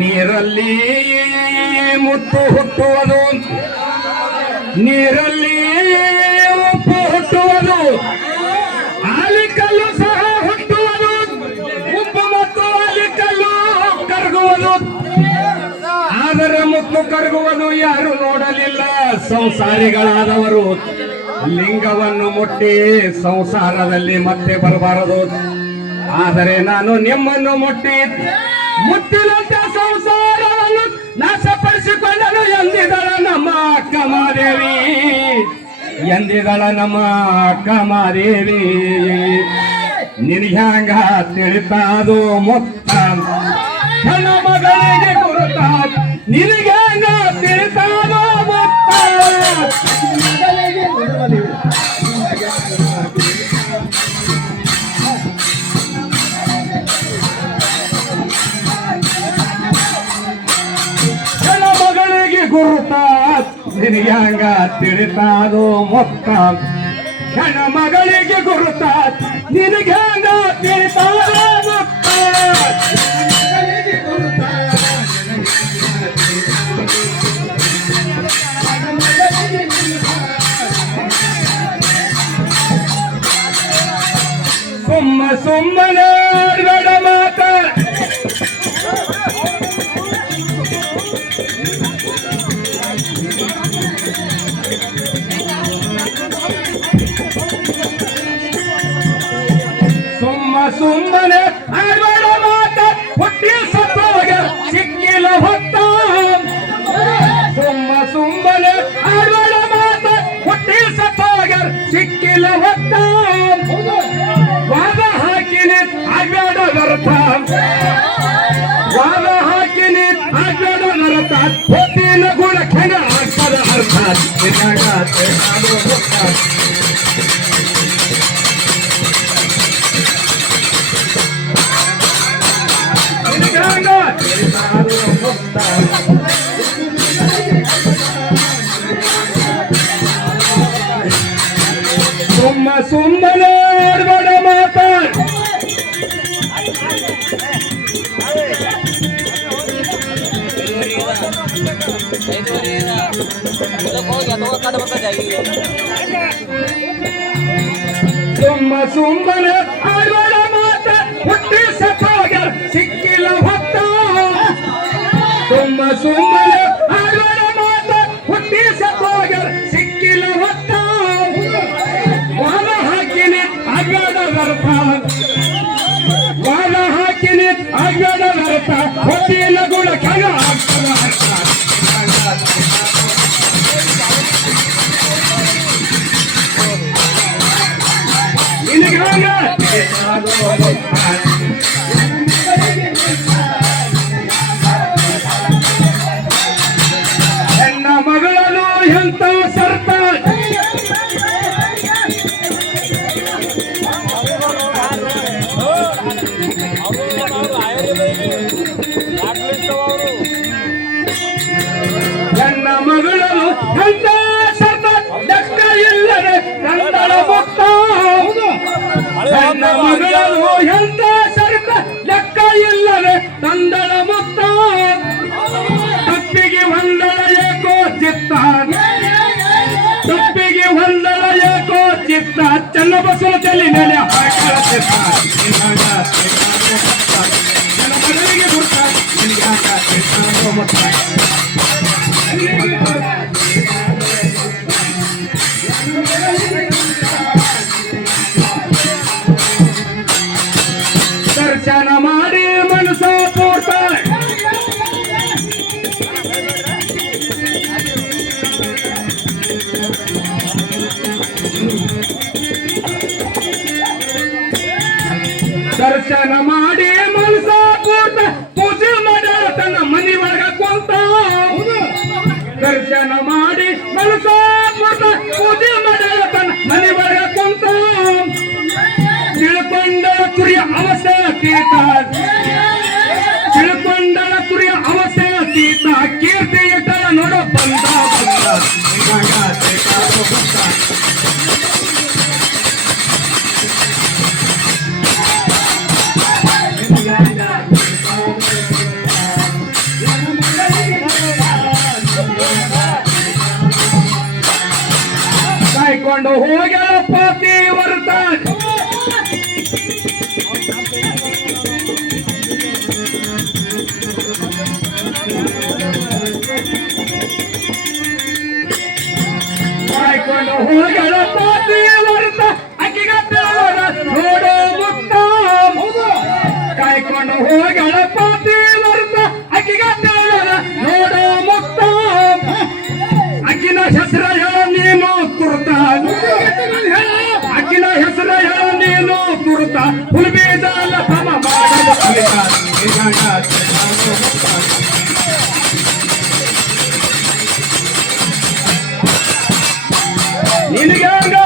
ನೀರಲ್ಲಿ ಮುತ್ತು ಹುಟ್ಟುವುದು, ನೀರಲ್ಲಿ ಉಪ್ಪು ಹುಟ್ಟುವುದು, ಆಲಿಕಲ್ಲು ಸಹ ಹುಟ್ಟುವುದು, ಉಪ್ಪು ಮತ್ತು ಆಲಿಕಲ್ಲು ಕರಗುವುದು. ಆದರೆ ಮುತ್ತು ಕರಗುವುದು ಯಾರು ನೋಡಲಿಲ್ಲ. ಸಂಸಾರಿಗಳಾದವರು ಲಿಂಗವನ್ನು ಮುಟ್ಟಿ ಸಂಸಾರದಲ್ಲಿ ಮತ್ತೆ ಬರಬಾರದು. ಆದರೆ ನಾನು ನಿಮ್ಮನ್ನು ಮುಟ್ಟಿದಂತೆ ಸಂಸಾರವನ್ನು ನಾಶಪಡಿಸಿಕೊಳ್ಳಲು ಎಂದಿದಳ ನಮ್ಮ ಅಕ್ಕ ಮಾದೇವಿ, ಎಂದಿದಳ ನಮ್ಮ ಅಕ್ಕ ಮಾದೇವಿ. ನಿನಗೆ ಹ್ಯಾಂಗ ತಿಳಿತಾದು ಮುತ್ತ ನನ್ನ ಮಗಳಿಗೆ ಗುರುತ, ನಿನಗೆ ಹ್ಯಾಂಗ ತಿಳಿತಾದು ಮುತ್ತ. ಗುರುತ ನಿನಗೆ ಹಂಗ ತಿಳಿತಾದು ಮೊತ್ತ, ನನ್ನ ಮಗಳಿಗೆ ಗುರುತ ನಿನಗೆ ಹಂಗ ತಿಳಿತಾದು ಮೊತ್ತ. ಸುಮ್ಮನೆ ಬೇಡ ಮಾತ, ಸುಮ್ಮನೆ ಆಡಬೇಡ ಮಾತ, ಹುಟ್ಟಿ ಸತ್ತೋಗ ಸಿಕ್ಕಿಲ್ಲ ಹೊತ್ತ. ಸುಮ್ಮನೆ ಆಡಬೇಡ ಮಾತ, ಹುಟ್ಟಿ ಸತ್ತೋಗ ಸಿಕ್ಕಿಲ್ಲ ಹೊತ್ತ. ವಾದ ಹಾಕಿನಿ ಆಗ್ಬೇಡ ವ್ಯರ್ಥ, ವಾದ ಹಾಕಿನಿ ಆಗ್ಬೇಡ ವ್ಯರ್ಥ. ಹೊತ್ತಿನ ಗುಣ ಕೆಣ ಆಗ್ತದ ಅರ್ಥ. ಸುಮ್ಮನೆ ಆಡಬೇಡ ಮಾತ, ಸುಮ್ಮನೆ ಆಡಬೇಡ ಮಾತ, ಹುಟ್ಟಿ ಸತ್ತೋಗ ಸಿಕ್ಕಿಲ್ಲ ಹೊತ್ತ. ಸುಮ್ಮನೆ ಆಡಬೇಡ ಮಾತ, ಹುಟ್ಟಿ ಸತ್ತೋಗ ಸಿಕ್ಕಿಲ್ಲ ಹೊತ್ತ. ವಾದ ಹಾಕಿನಿ ಆಗ್ಬೇಡ ವ್ಯರ್ಥ, ವಾದ ಹಾಕಿನಿ ಆಗ್ಬೇಡ ವ್ಯರ್ಥ. ಹೊತ್ತಿನ ಗುಣ ಕೆಣ ಆಗ್ತದ ಅರ್ಥ. ನನ್ನ ಮಗಳನ್ನು ಎಂತ ಸರ್ತ, ನನ್ನ ಮಗಳನ್ನು ಎಂತ ಸರ್ತ, ಲೆಕ್ಕ ಇಲ್ಲದೆ ನಂದಳ ಮುಕ್ತ. ನನ್ನ ಮಗಳು ಎಂತ ಸರ್ತ, ಲೆಕ್ಕ ಇಲ್ಲದೆ ತಂದಳ ಮುಕ್ತ. ತಪ್ಪಿಗೆ ಹೊಂದಳ ಏಕೋ ಚಿತ್ತ, ತಪ್ಪಿಗೆ ಹೊಂದಳ ಏಕೋ ಚಿತ್ತ. ಚನ್ನಬಸವ ತಲೆ ಮೇಲೆ ಹಾಕಳ ಚಿತ್ತ. ನನ್ನ ಮಗಳಿಗೆ ಗುರುತ ನಿನಗೆ ಹಾಕ ಮುಕ್ತ. ದರ್ಶನ ಮಾಡಿ ಮನಸ್ಸು ಪೂರ್ತ, ದರ್ಶನ ಮಾಡಿ ಮನಸ್ಸು ಪೂರ್ತ. ಪೂಜೆ ಮಾಡ್ಯಾಳ ತನ್ನ ಮನಿ ಒಳಗ ಕುಂತ. ದರ್ಶನ ಮಾಡಿ ಮನಸ್ಸು ಪೂರ್ತ, ಪೂಜೆ ಮಾಡ್ಯಾಳ ತನ್ನ ಮನಿ ಒಳಗ ಕುಂತ. ತಿಳ್ಕೊಂಡಳ ಕುರಿಯ ಅವಸ್ಥೆ ಅತೀತ, ತಿಳ್ಕೊಂಡಳ ಕುರಿಯ ಅವಸ್ಥೆ ಅತೀತ. ಕೀರ್ತಿ ಇಟ್ಟಳ ನೋಡ ಬಂದ ಬಂದ. ಕಾಯ್ಕೊಂಡು ಹೋಗ್ಯಾಳ ಪಾತಿ ವರ್ತ ಕಾಯ್ಕೊಂಡು ಹೋಗ್ಯಾಳ ಪಾತಿ ವರ್ತ ಅಕ್ಕಿಗ ನೋಡೋ ಮುತ್ತ ಕಾಯ್ಕೊಂಡು ಹೋಗ್ಯಾಳ ಪಾತಿ ವರ್ತ ಅಕ್ಕಿಗ ನೋಡೋ ಮುತ್ತ ಅಕ್ಕಿನ ಹೆಸರ ಹೇಳ ನೀನು ತುರ್ತ ಅಕ್ಕಿನ ಹೆಸರ ಹೇಳ ನೀನು ತುರ್ತ ಹುಲ್ಬೀಜ ಲತಮ ಮಾಡಲು ನಿನಗೆ ಹಂಗ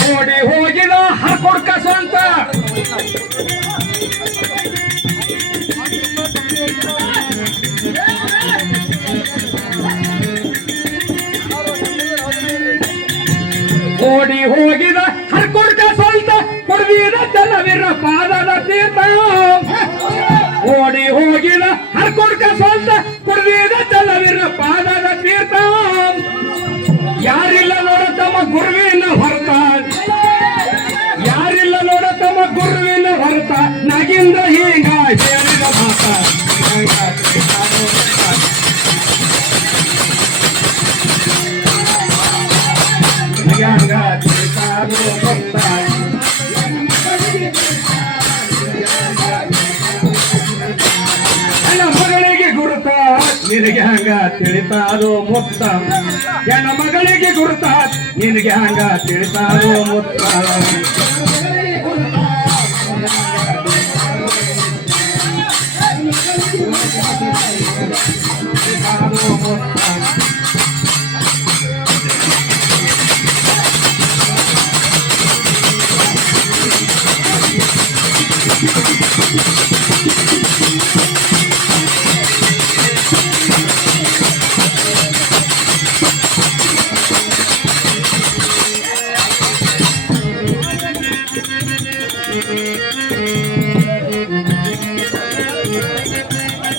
ನೋಡಿ ಹೋಗಿದ ಹರ್ಕೊಡ್ಕ ಸ್ವಂತ ಓಡಿ ಹೋಗಿದ ಹರ್ಕೊಡ್ಕ ಸ್ವಂತ ಕೊಡ್ದಿದ ಜನವಿರ ಪಾದದ ತೀರ್ಥ ಓಡಿ ಹೋಗಿದ ಹರ್ಕೊಡ್ಕ ಸ್ವಂತ ಕೊಡ್ದಿದ ಜನವಿರ ಪಾದದ ತೀರ್ಥ ಯಾರಿಲ್ಲ ನೋಡ ತಮ್ಮ ಗುರುವಿನ ಹೊರತ ಯಾರಿಲ್ಲ ನೋಡ ತಮ್ಮ ಗುರುವಿನ ಹೊರತ ನಗಿಂದ ಹೀಗ ಹೇಳಿದ ಮಾತ ಹಂಗ ನನ್ನ ಮಗಳಿಗೆ ಗುರುತ ನಿನಗೆ ಹಂಗ ತಿಳಿತಾರೋ ಮುತ್ತ ನನ್ನ ಮಗಳಿಗೆ ಗುರುತ ನಿನಗೆ ಹಂಗ ತಿಳಿತಾರೋ ಮುತ್ತ